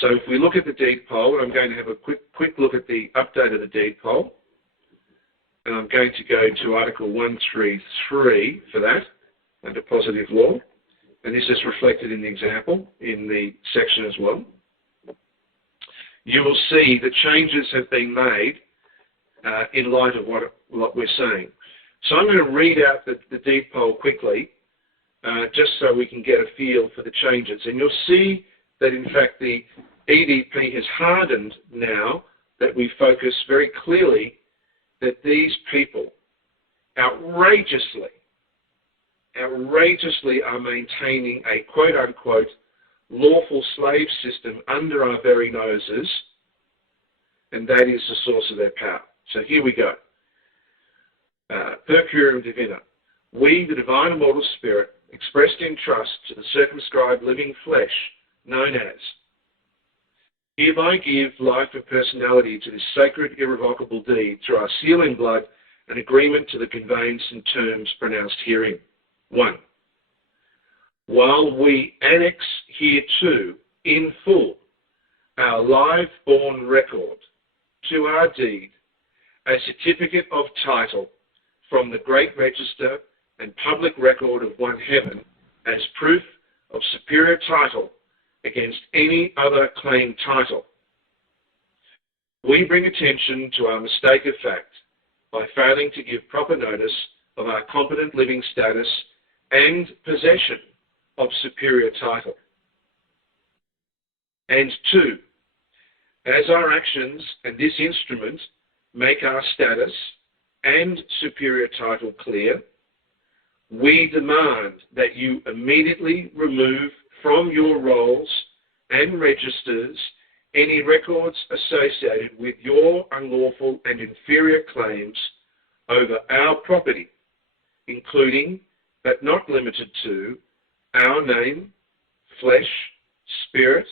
So if we look at the deed poll, I'm going to have a quick look at the update of the deed poll. And I'm going to go to Article 133 for that, under positive law. And this is reflected in the example in the section as well. You will see the changes have been made in light of what we're saying. So I'm going to read out the deed poll quickly, just so we can get a feel for the changes. And you'll see that, in fact, the EDP has hardened now that we focus very clearly that these people outrageously are maintaining a quote-unquote lawful slave system under our very noses, and that is the source of their power. So here we go. Per curiam divina, we, the divine immortal spirit, expressed in trust to the circumscribed living flesh, known as, hereby give life and personality to this sacred, irrevocable deed through our seal in blood and agreement to the conveyance and terms pronounced herein. 1. While we annex hereto in full our live-born record to our deed, a certificate of title from the Great Register and public record of one heaven as proof of superior title against any other claimed title. We bring attention to our mistake of fact by failing to give proper notice of our competent living status and possession of superior title. And 2, as our actions and this instrument make our status and superior title clear, we demand that you immediately remove from your rolls and registers any records associated with your unlawful and inferior claims over our property, including, but not limited to, our name, flesh, spirit,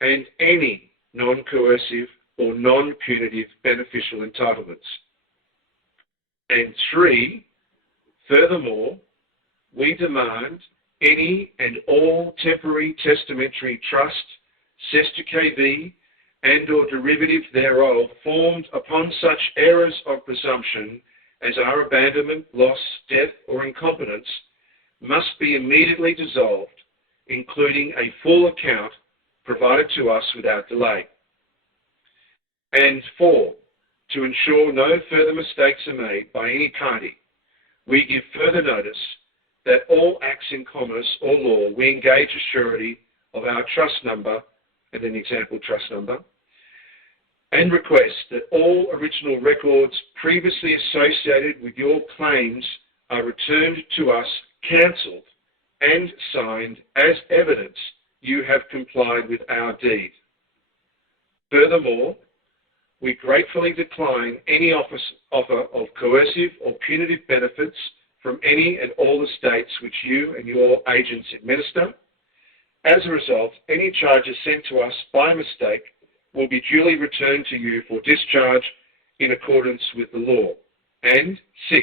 and any non-coercive or non-punitive beneficial entitlements. And 3, furthermore, we demand any and all temporary testamentary trust, sestq and or derivative thereof formed upon such errors of presumption as our abandonment, loss, death, or incompetence must be immediately dissolved, including a full account provided to us without delay. And 4, to ensure no further mistakes are made by any party, we give further notice that all acts in commerce or law we engage a surety of our trust number, and an example trust number, and request that all original records previously associated with your claims are returned to us, cancelled, and signed as evidence you have complied with our deed. Furthermore, we gratefully decline any offer of coercive or punitive benefits from any and all estates which you and your agents administer. As a result, any charges sent to us by mistake will be duly returned to you for discharge in accordance with the law. And 6,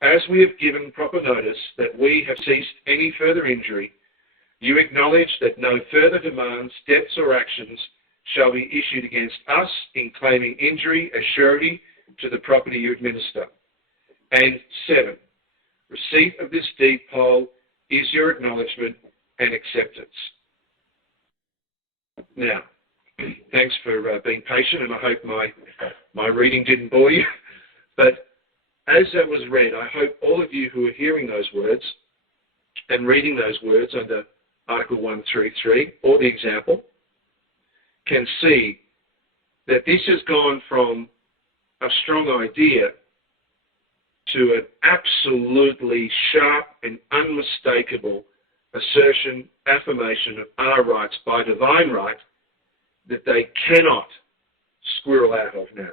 as we have given proper notice that we have ceased any further injury, you acknowledge that no further demands, debts, or actions shall be issued against us in claiming injury as surety to the property you administer. And 7, receipt of this deed poll is your acknowledgement and acceptance. Now, thanks for being patient, and I hope my reading didn't bore you. But as that was read, I hope all of you who are hearing those words and reading those words under Article 133, or the example, can see that this has gone from a strong idea to an absolutely sharp and unmistakable assertion, affirmation of our rights by divine right that they cannot squirrel out of now.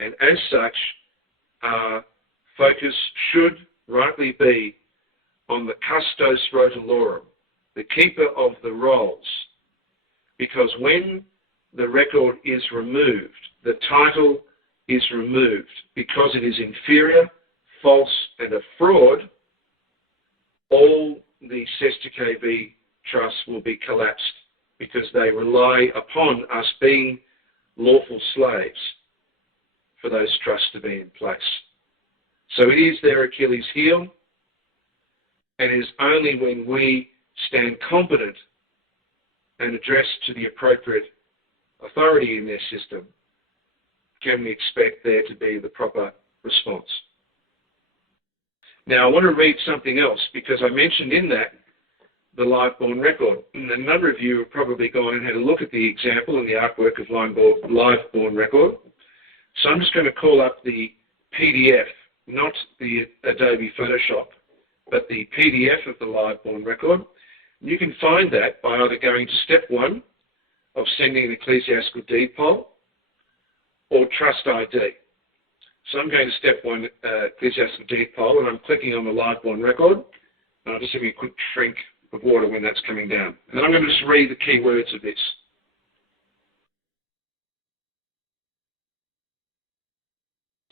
And as such, our focus should rightly be on the custos rotalorum, the keeper of the rolls, because when the record is removed, the title is removed because it is inferior, false, and a fraud, all the sestq trusts will be collapsed because they rely upon us being lawful slaves for those trusts to be in place. So it is their Achilles heel, and it is only when we stand competent and address to the appropriate authority in their system can we expect there to be the proper response. Now, I want to read something else, because I mentioned in that the live-born record. And a number of you have probably gone and had a look at the example and the artwork of live-born record. So I'm just going to call up the PDF, not the Adobe Photoshop, but the PDF of the live-born record. You can find that by either going to step 1 of sending an ecclesiastical deed poll or Trust ID. So I'm going to step 1, ecclesiastical deed poll, and I'm clicking on the live-born record. And I'll just give you a quick drink of water when that's coming down. And then I'm going to just read the key words of this.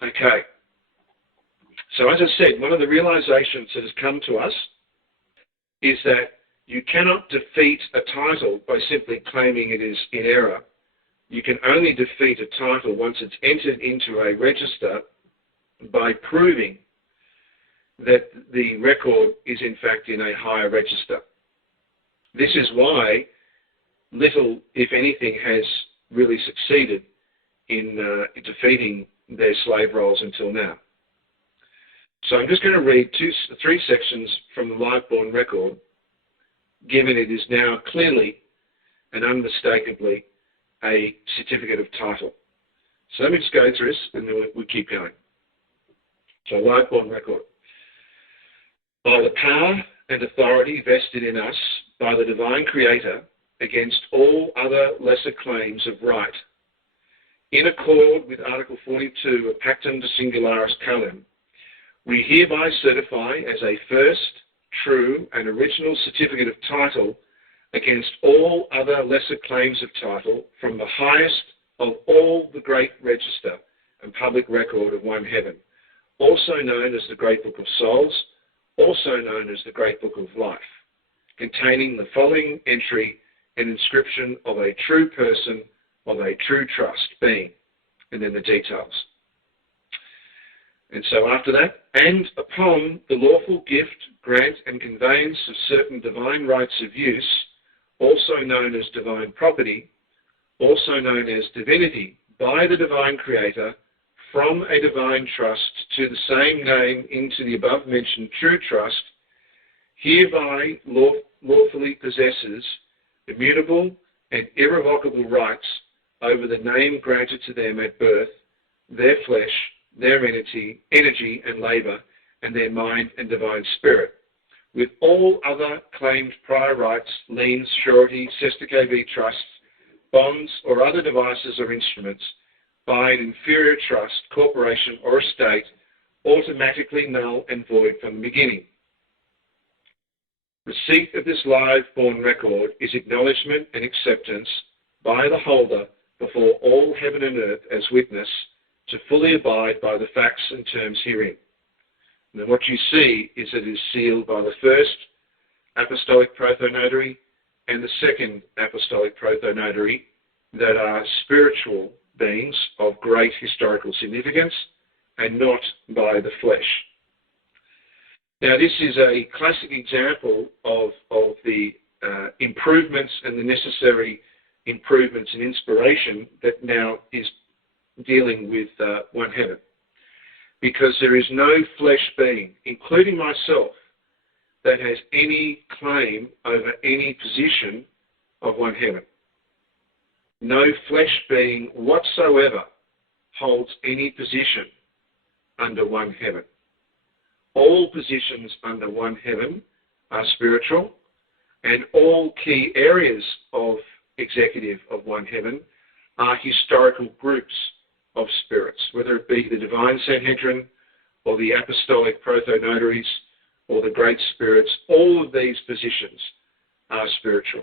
Okay. So as I said, one of the realizations that has come to us is that you cannot defeat a title by simply claiming it is in error. You can only defeat a title once it's entered into a register by proving that the record is in fact in a higher register. This is why little, if anything, has really succeeded in defeating their slave rolls until now. So I'm just going to read 3 sections from the live-born record, given it is now clearly and unmistakably a certificate of title. So let me just go through this and then we'll keep going. So live-born record. By the power and authority vested in us by the divine creator against all other lesser claims of right, in accord with Article 42 of Pactum de Singularis Calem, we hereby certify as a first, true and original certificate of title against all other lesser claims of title from the highest of all the great register and public record of one heaven, also known as the Great Book of Souls, also known as the Great Book of Life, containing the following entry and inscription of a true person of a true trust being, and then the details. And so after that, and upon the lawful gift, grant and conveyance of certain divine rights of use, also known as divine property, also known as divinity, by the divine creator, from a divine trust to the same name into the above-mentioned true trust, hereby lawfully possesses immutable and irrevocable rights over the name granted to them at birth, their flesh, their energy and labour, and their mind and divine spirit, with all other claimed prior rights, liens, surety, sesticave trusts, bonds, or other devices or instruments, by an inferior trust, corporation, or estate, automatically null and void from the beginning. Receipt of this live-born record is acknowledgement and acceptance by the holder before all heaven and earth as witness to fully abide by the facts and terms herein. And then what you see is that it is sealed by the first apostolic protonotary and the second apostolic protonotary, that are spiritual beings of great historical significance and not by the flesh. Now, this is a classic example of the improvements and the necessary improvements in inspiration that now is dealing with one heaven. Because there is no flesh being, including myself, that has any claim over any position of one heaven. No flesh being whatsoever holds any position under one heaven. All positions under one heaven are spiritual, and all key areas of executive of one heaven are historical groups of spirits, whether it be the divine Sanhedrin or the apostolic protonotaries or the great spirits. All of these positions are spiritual.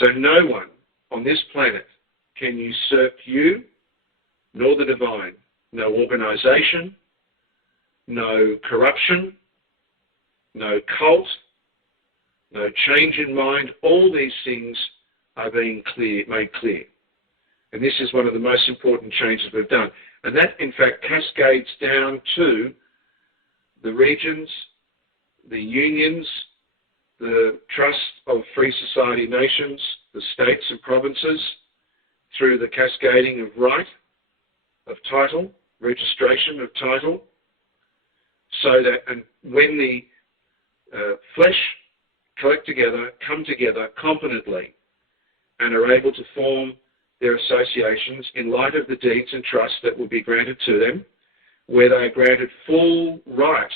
So no one on this planet can usurp you nor the divine. No organization, no corruption, no cult, no change in mind. All these things are being made clear. And this is one of the most important changes we've done. And that, in fact, cascades down to the regions, the unions, the trust of free society nations, the states and provinces, through the cascading of right, of title, registration of title, so that and when the flesh collect together, come together competently, and are able to form their associations in light of the deeds and trusts that will be granted to them, where they are granted full right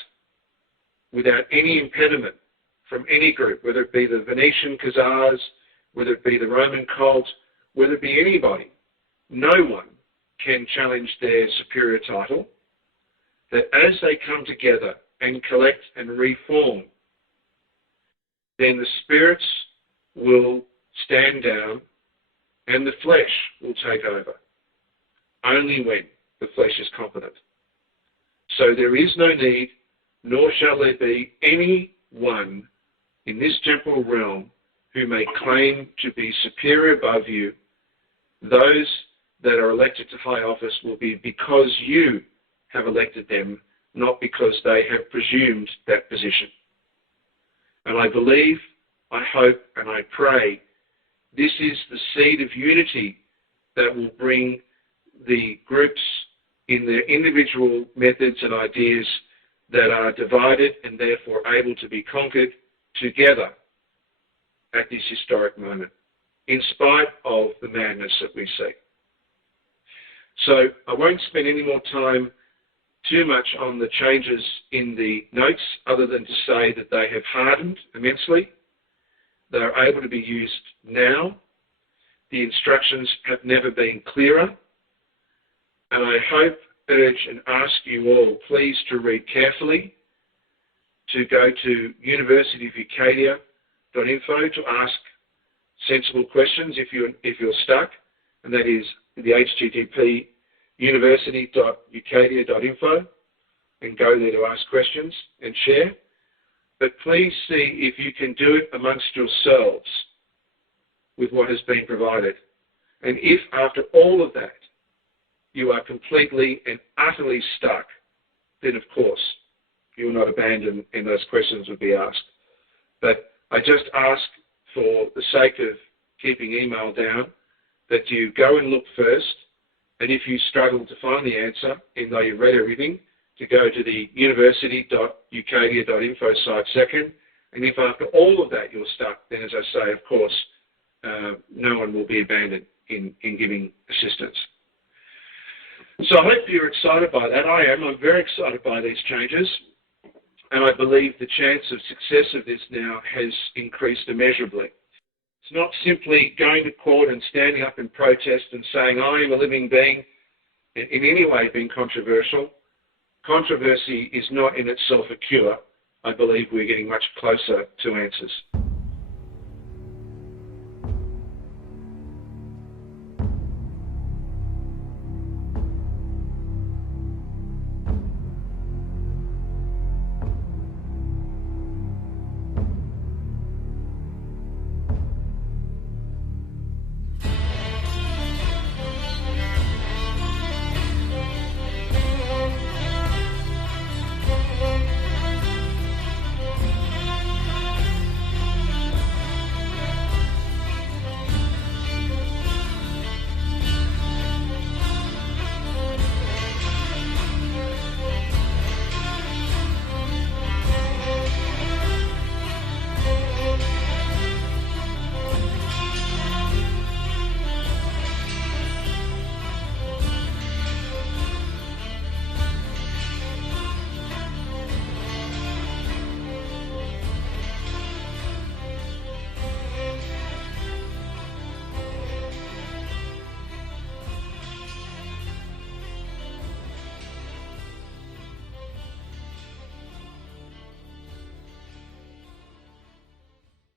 without any impediment from any group, whether it be the Venetian Khazars, whether it be the Roman cult, whether it be anybody. No one can challenge their superior title, that as they come together and collect and reform, then the spirits will stand down and the flesh will take over, only when the flesh is competent. So there is no need, nor shall there be any one in this temporal realm who may claim to be superior above you. Those that are elected to high office will be because you have elected them, not because they have presumed that position. And I believe, I hope, and I pray this is the seed of unity that will bring the groups in their individual methods and ideas that are divided and therefore able to be conquered together at this historic moment, in spite of the madness that we see. So I won't spend any more time too much on the changes in the notes, other than to say that they have hardened immensely. They are able to be used now. The instructions have never been clearer. And I hope, urge and ask you all, please, to read carefully, to go to universityofUCADIA.info to ask sensible questions if you're stuck, and that is the http university.ucadia.info, and go there to ask questions and share. But please see if you can do it amongst yourselves with what has been provided. And if after all of that you are completely and utterly stuck, then of course you will not abandon and those questions will be asked. But I just ask, for the sake of keeping email down, that you go and look first, and if you struggle to find the answer, even though you've read everything, to go to the university.ucadia.info site second, and if after all of that you're stuck, then as I say, of course, no one will be abandoned in giving assistance. So I hope you're excited by that. I am. I'm very excited by these changes, and I believe the chance of success of this now has increased immeasurably. It's not simply going to court and standing up in protest and saying, I am a living being, in any way being controversial. Controversy is not in itself a cure. I believe we're getting much closer to answers.